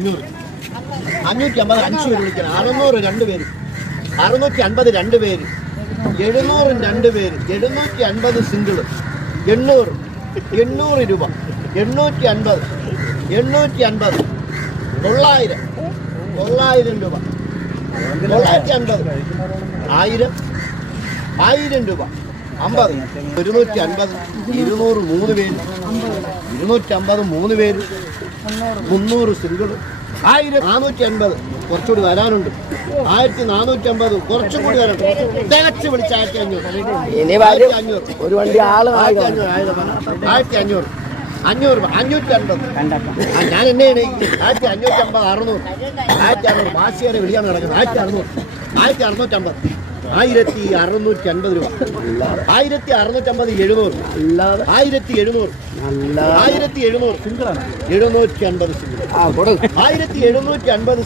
അഞ്ഞൂറ് അഞ്ഞൂറ്റി അമ്പത് അഞ്ച് പേര് വിളിക്കണം. അറുന്നൂറ് രണ്ട് പേര്. അറുന്നൂറ്റി അൻപത് രണ്ട് പേര്. എഴുന്നൂറും രണ്ട് പേര്. എഴുന്നൂറ്റി അൻപത് സിംഗിൾ. എണ്ണൂറ്. എണ്ണൂറ് രൂപ. എണ്ണൂറ്റി അൻപത് എണ്ണൂറ്റി അൻപത് തൊള്ളായിരം. തൊള്ളായിരം രൂപ. തൊള്ളായിരത്തി അൻപത് ആയിരം. ആയിരം രൂപ. അമ്പത്. ഒരുന്നൂറ്റി അൻപത് ഇരുന്നൂറ് മൂന്ന് പേര്. ഇരുന്നൂറ്റി അമ്പത് മൂന്ന് പേര്. മുന്നൂറ്. സിംഗിൾ. ആയിരം. നാനൂറ്റി അൻപത് കുറച്ചുകൂടി വരാനുണ്ട്. ആയിരത്തി നാനൂറ്റി അമ്പത് കുറച്ചും കൂടി വരാനുണ്ട്. തികച്ച് വിളിച്ച ആയിരത്തി അഞ്ഞൂറ് ആയിരത്തി അഞ്ഞൂറ് ഒരു വണ്ടി ആൾ ആയിരത്തി അഞ്ഞൂറ് ആയിരത്തി അഞ്ഞൂറ് അഞ്ഞൂറ് അഞ്ഞൂറ്റി അൻപത് ഞാൻ എന്നെ ആയിരത്തി അഞ്ഞൂറ്റി അമ്പത് അറുന്നൂറ്. ആയിരത്തി അറുന്നൂറ് ബാസിയാരെ വിളിയാണ് നടക്കുന്നത്. ആയിരത്തി അറുന്നൂറ് ആയിരത്തി അറുന്നൂറ്റമ്പത് ആയിരത്തി അറുന്നൂറ്റി അൻപത് രൂപ. ആയിരത്തി അറുന്നൂറ്റമ്പത് എഴുന്നൂറ്. അല്ലാതെ? ആയിരത്തി എഴുന്നൂറ്. ആയിരത്തി എഴുന്നൂറ്. എഴുന്നൂറ്റി അൻപത് സിംഗിൾ. ആയിരത്തി എഴുന്നൂറ്റി അൻപത്